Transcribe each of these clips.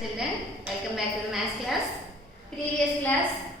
children, welcome back to the maths class. Previous class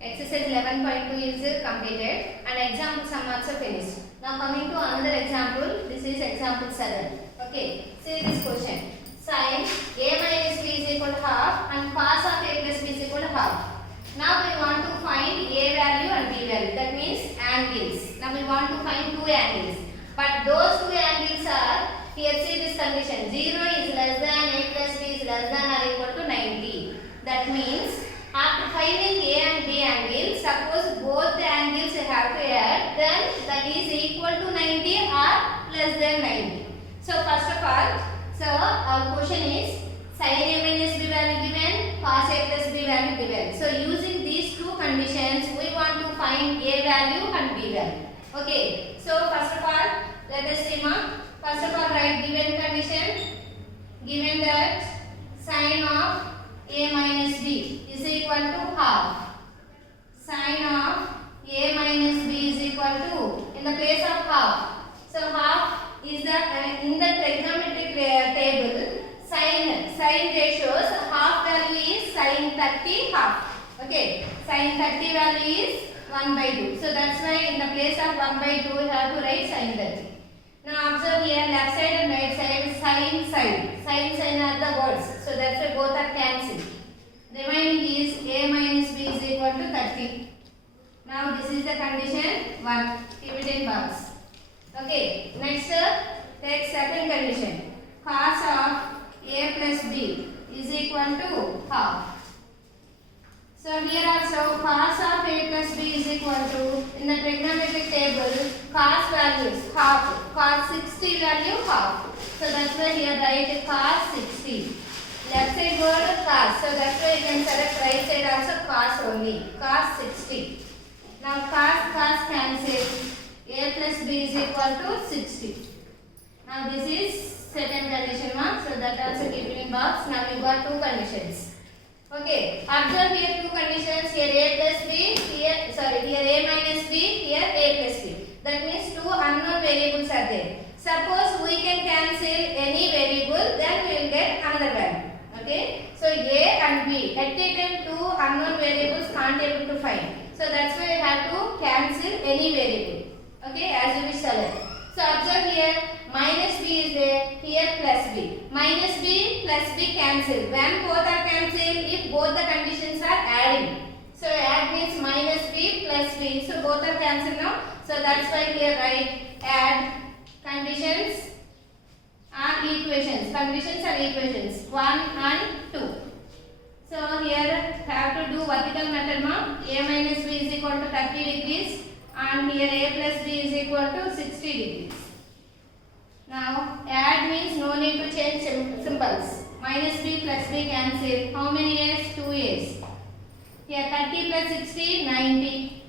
exercise 11.2 is completed and example sum also finished. Now coming to another example, this is example 7. Okay, see this question. Sin a minus b is equal to half and cos of a plus b is equal to half. Now we want to find a value and b value, that means angles. Now we want to find two angles, but those two angles are, here see this condition, 0 is less than a plus b is less than or equal to 90. That means after finding a and b angle, suppose both the angles you have to add, then that is equal to 90 or less than 90. So first of all, so our question is sin a minus b value given, cos a plus b value given. So using these two conditions, we want to find a value and b value. Okay, so first of all, let us see ma. First of all, write given condition. Given that sin of a minus b is equal to half. Sin of a minus b is equal to, in the place of half. So half is the in the trigonometric table, sin ratios, half value is sin 30 half. Okay, sin 30 value is 1 by 2. So that's why in the place of 1 by 2 we have to write sin 30. Now observe here, left side and right side, sin side. Sin are the words. So that's why both are cancelled. Remaining is a minus b is equal to 30. Now this is the condition 1. Keep it in box. Okay. Next, take second condition. Cos of a plus b is equal to half. So here also cos of a plus b is equal to, in the trigonometric table, cos values half, cos 60 value half. So that's why here write cos 60. Left side word cos, so that's why you can select right side also cos only, cos 60. Now cos cancel, a plus b is equal to 60. Now this is second condition mark, so that also keep it in box. Now we got two conditions. Okay, observe here two conditions, here a plus b, here a minus b, here a plus b. That means two unknown variables are there. Suppose we can cancel any variable, then we will get another value. Okay, so a and b, at a time two unknown variables can't able to find. So that's why we have to cancel any variable. Okay, as you wish select. So observe here, minus b is there, here plus b. Minus b plus b cancel. When both are cancelled, if both the conditions are adding. So add means minus b plus b. So both are cancelled now. So that's why here write add conditions and equations. Conditions and equations 1 and 2. So here have to do vertical method now. A minus b is equal to 30 degrees and here a plus b is equal to 60 degrees. Now add means no need to change symbols. Minus b plus b cancel. How many a's? 2 a's. Here 30 plus 60, 90.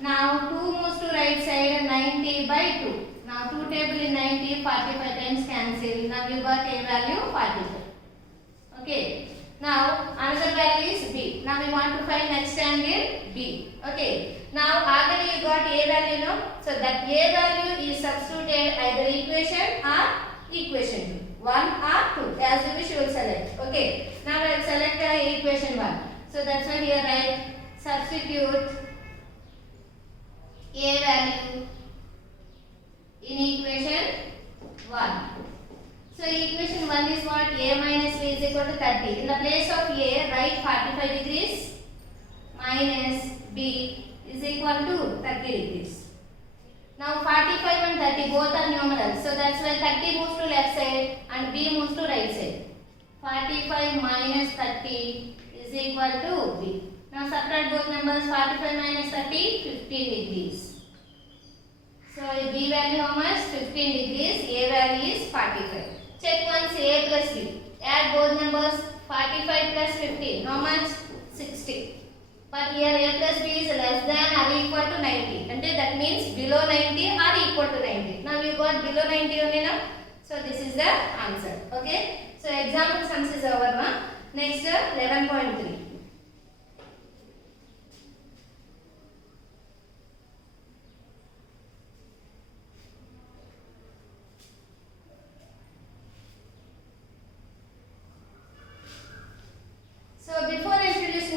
Now 2 moves to right side, 90 by 2. Now 2 table in 90, 45 times cancel. Now you got a value 45. Okay. Now another value is b. Now we want to find next angle b. Okay. Now already you got a value now. So that a value is substituted either equation or equation 2. 1 or 2. As you wish you will select. Okay. Now I will select equation 1. So that's why here write substitute a value in equation 1. So equation 1 is what? A minus b is equal to 30. In the place of a, write 45 degrees minus b is equal to 30 degrees. Now 45 and 30 both are numerals. So that's why 30 moves to left side and b moves to right side. 45 minus 30 is equal to b. Now subtract both numbers. 45 minus 30, 15 degrees. So b value how much? 15 degrees. A value is 45. Check once a plus b. Add both numbers. 45 plus 15. How much? 60. But here a plus b is less than or equal to 90. And that means below 90 or equal to 90. Now you got below 90 only now. So this is the answer. Okay. So example sums is over now. Next 11.3.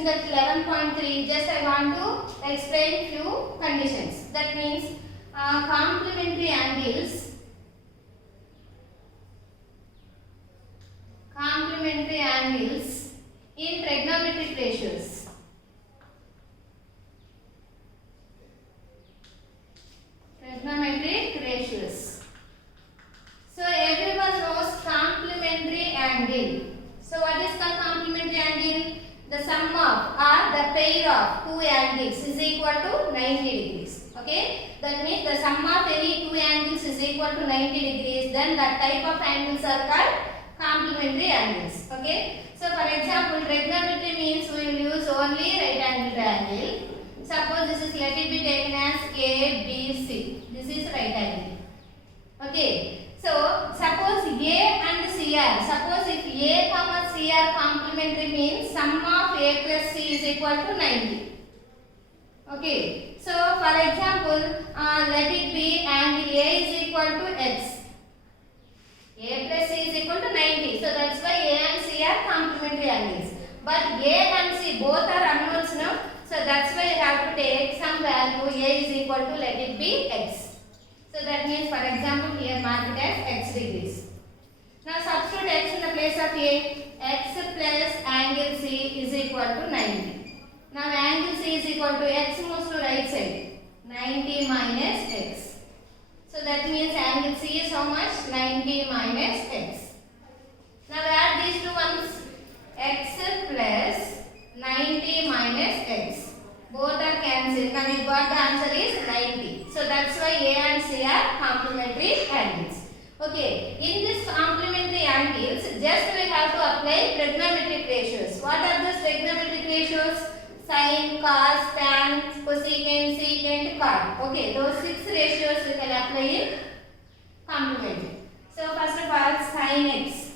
in that 11.3, just I want to explain few conditions. That means complementary angles in trigonometric ratios. Trigonometric ratios. So everyone knows complementary angle. So what is called complementary angle? The sum of or the pair of two angles is equal to 90 degrees. Okay? That means the sum of any two angles is equal to 90 degrees. Then that type of angles are called complementary angles. Okay? So for example, trigonometry means we will use only right angle triangle. Suppose this is, let it be taken as A, B, C. This is right angle. Okay. So suppose A and C are. Suppose if A comma C are complementary means sum of A plus C is equal to 90. Okay. So for example, let it be angle A is equal to X. A plus C is equal to 90. So that's why A and C are complementary angles. But A and C both are unknowns now. So that's why you have to take some value. A is equal to, let it be X. So that means, for example, here mark it as X degrees. Now substitute X in the place of A. X plus angle C is equal to 90. Now angle C is equal to X moves to right side. 90 minus X. So that means angle C is how much? 90 minus X. Now add these two ones. X plus 90 minus X. Both are cancelled. Now we got the answer is 90. So that's why A and C are complementary angles. Okay. In this complementary angles, just we have to apply trigonometric ratios. What are those trigonometric ratios? Sine, cos, tan, cosecant, secant, cot. Okay. Those 6 ratios we can apply in complementary. So first of all, sin x.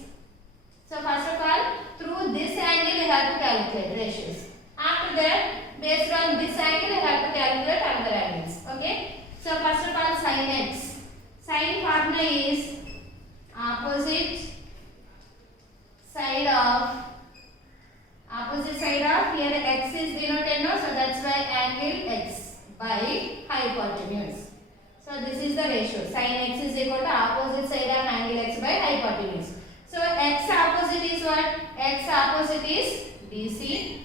So first of all, through this angle we have to calculate ratios. After that, based on this angle, I have to calculate other angles. Okay. So first of all, sin x. Sin formula is opposite side of here x is denoted now, so that's why angle x by hypotenuse. So this is the ratio. Sin x is equal to opposite side of angle x by hypotenuse. So x opposite is what? X opposite is BC.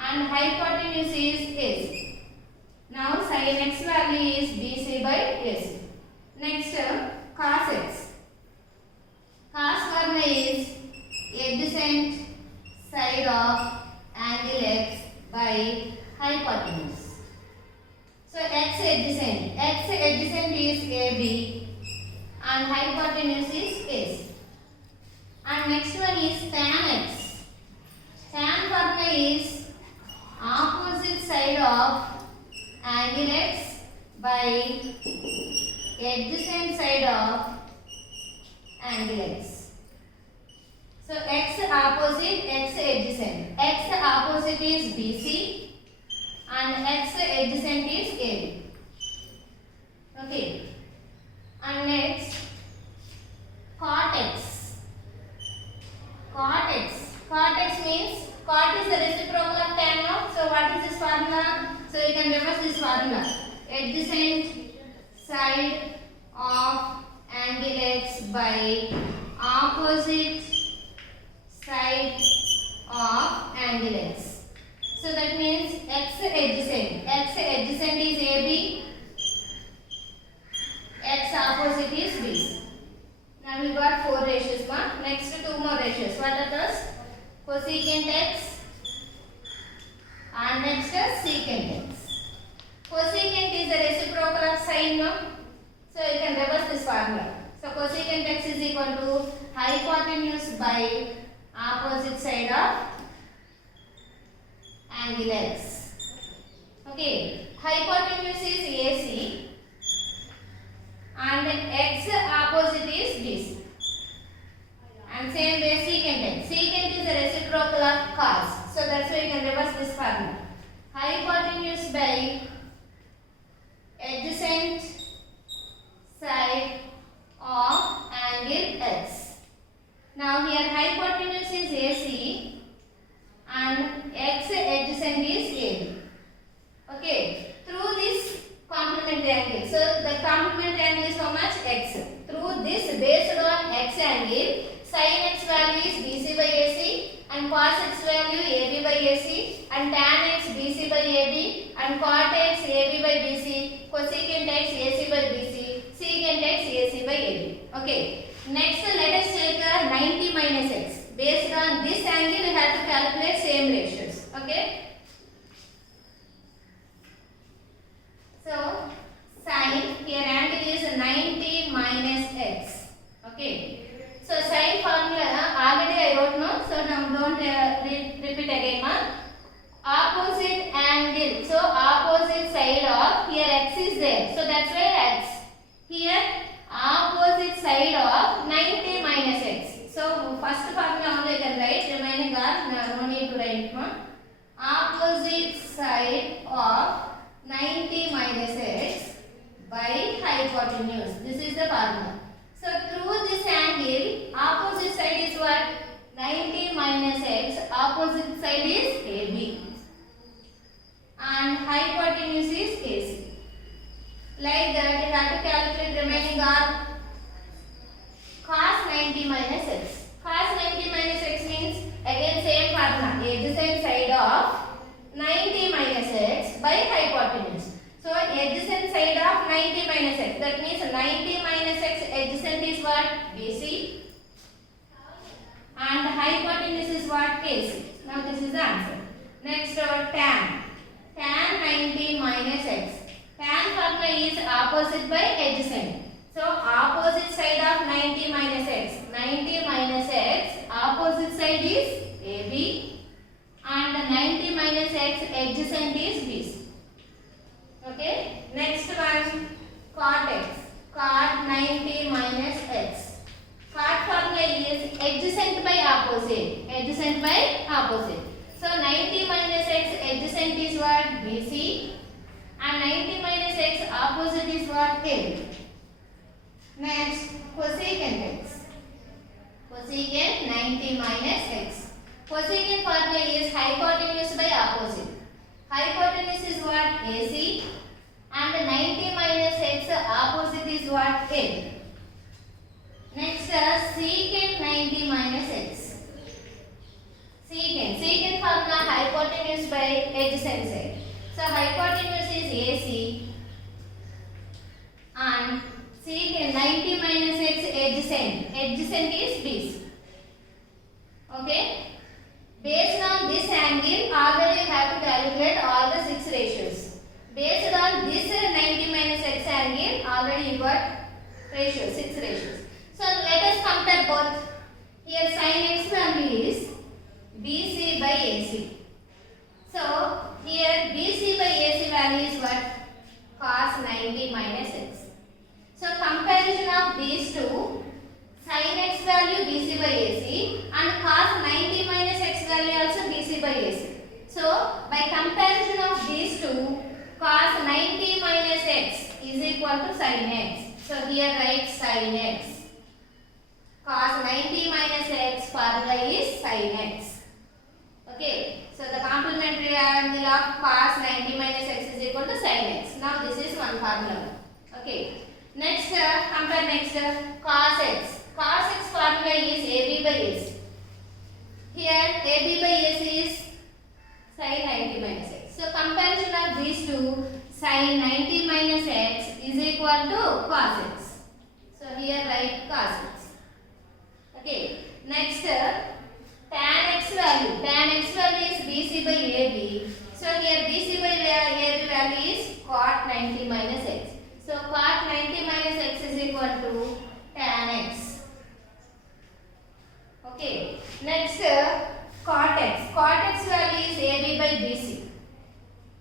And hypotenuse is AC. Now sin x value is BC by AC. Next cos x. Cos formula is adjacent side of angle x by hypotenuse. So x adjacent is AB and hypotenuse is AC. And next one is tan x. Tan formula is opposite side of angle x by adjacent side of angle x. So x opposite, x adjacent. X opposite is BC and x adjacent is AB. Okay. And next cot x. Cot x. Cot x means cot is the reciprocal of tan now. So what is this formula? So you can reverse this formula. Adjacent side of angle x by opposite side of angle x. So that means x adjacent. X adjacent is AB. X opposite is BC. Now we got 4 ratios. Next 2 more ratios. What are those? Cosecant x and next secant x. Cosecant is the reciprocal of sine, no? So you can reverse this formula. So cosecant x is equal to hypotenuse by opposite side of angle x. Okay, hypotenuse is AC and x opposite is BC. And same way secant x. Secant is the reciprocal of cos. So that's why you can reverse this formula. Hypotenuse by adjacent side of angle x. Now here hypotenuse is AC and x and cos x value AB by AC, and tan x BC by AB, and cot x AB by BC, cosecant x AC by BC, secant x AC by AB. Okay. Next, let us take 90 minus x. Based on this angle, we have to calculate same ratios. Okay. So, sin, here angle is 90 minus x. Okay. So, sin formula already I wrote no. So, now don't repeat again. Opposite angle. So, opposite side of here x is there. So, that's why x. Here opposite side of 90 minus x. So, first formula only I can write. Remaining are no need to write. Opposite side of 90 minus x by hypotenuse. This is the formula. So through this angle, opposite side is what? 90 minus x. Opposite side is AB. And hypotenuse is AC. Like that, you have to calculate remaining are cos 90 minus x. Cos 90 minus x means again same formula. Adjacent side of 90 minus x by hypotenuse. So adjacent side of 90 minus x. That means 90 minus x adjacent is what? BC. And hypotenuse is what? KC. Now this is the answer. Next tan. Tan 90 minus x. Tan formula is opposite by adjacent. So opposite side of 90 minus x. 90 minus x. Opposite side is AB. And 90 minus x adjacent is BC. Okay. Next one, cot x. Cot 90 minus x. Cot formula is adjacent by opposite. Adjacent by opposite. So 90 minus x adjacent is what? BC. And 90 minus x opposite is what? AB. Next, cosecant x. Cosecant 90 minus x. Cosecant formula is hypotenuse by opposite. Hypotenuse is what? AC. And 90 minus x opposite is what? A. Next, secant 90 minus x. Secant formula hypotenuse by adjacent side. So hypotenuse is AC and secant 90 minus x adjacent. Adjacent is BC. Okay. Based on this angle, already have to calculate all the 6 ratios. Based on this 90 minus x angle, already you got ratios, 6 ratios. So let us compare both. Here sin x value is BC by AC. So here BC by AC value is what? Cos 90 minus x. So comparison of these two, sin x value BC by AC and cos 90 minus x value also BC by AC. So by comparison of these two, cos 90 minus x is equal to sin x. So here write sin x. Cos 90 minus x formula is sin x. Okay. So the complementary angle of cos 90 minus x is equal to sin x. Now this is one formula. Okay. Next, compare next cos x. Cos x formula is AB by AC. Here AB by AC is sin 90 minus x. So comparison of these two, sin 90 minus x is equal to cos x. So here write cos x. Okay. Next, tan x value. Tan x value is BC by AB. So here BC by AB value is cot 90 minus x. So cot 90 minus x is equal to tan x. Okay. Next, cot x. Cot x value is AB by BC.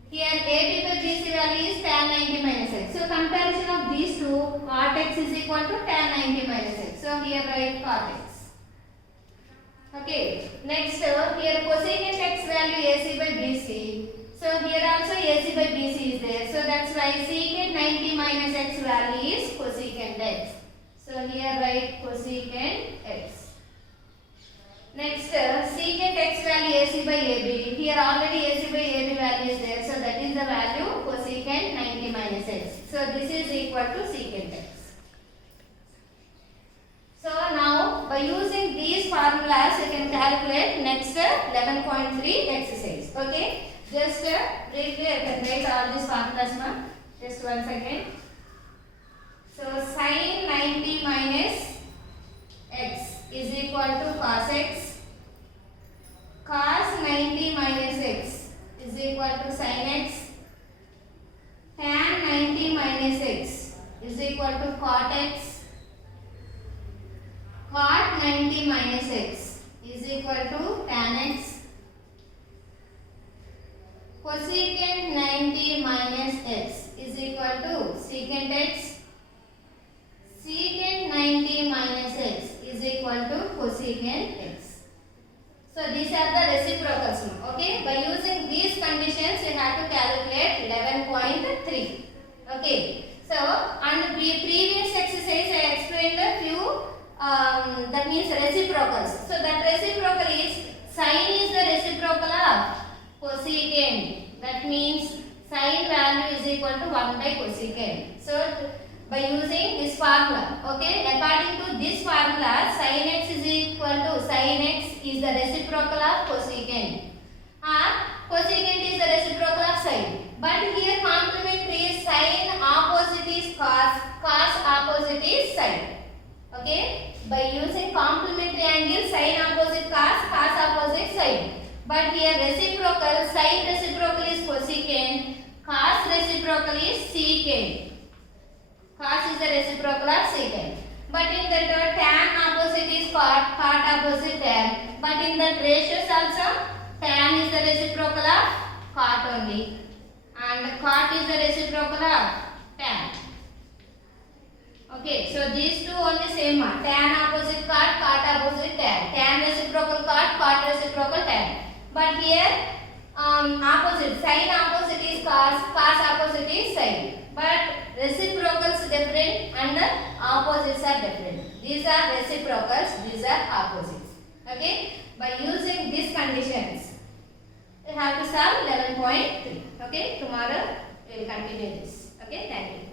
Here AB by BC value is tan 90 minus x. So comparison of these two, cot x is equal to tan 90 minus x. So here write cot x. Okay. Next, here cosecant x value AC by BC. So here also AC by BC is there. So that's why secant 90 minus x value is cosecant x. So here write cosecant x. Next, secant x value AC by AB. Here already AC by AB value is there. So that is the value cosecant 90 minus x. So this is equal to secant x. So now by using these formulas you can calculate calculate next 11.3 exercise. Okay, just briefly I can write all these formulas, ma'am. Just 1 second. So sin 90 minus x is equal to cos x. Cos 90 minus x is equal to sin x. Tan 90 minus x is equal to cot x. Cot 90 minus x is equal to tan x. Cosecant 90 minus x is equal to secant x. Secant 90 minus x is equal to cosecant x. So these are the reciprocals. Okay, by using these conditions you have to calculate 11.3. Okay, so on the previous exercise I explained a few that means reciprocals. So that reciprocal is sin is the reciprocal of cosecant. That means sin value is equal to 1 by cosecant. So by using this formula, okay, according to this formula, sin x is equal to sin x is the reciprocal of cosecant. Cosecant is the reciprocal of sin. But here complementary is sin opposite is cos, cos opposite is sin. Okay, by using complementary angle, sin opposite cos, cos opposite sin. But here reciprocal, sin reciprocal is cosecant, cos reciprocal is secant. Cos is the reciprocal of secant. But in that tan opposite is cot, cot opposite tan. But in that ratios also, tan is the reciprocal of cot only, and cot is the reciprocal of tan. Okay, so these two only same are tan opposite cot, cot opposite tan. Tan reciprocal cot, cot reciprocal tan. But here opposite, sin opposite is cos, cos opposite is sin. But reciprocals different and the opposites are different. These are reciprocals, these are opposites. Okay, by using these conditions you have to solve 11.3. Okay, tomorrow we will continue this. Okay, thank you.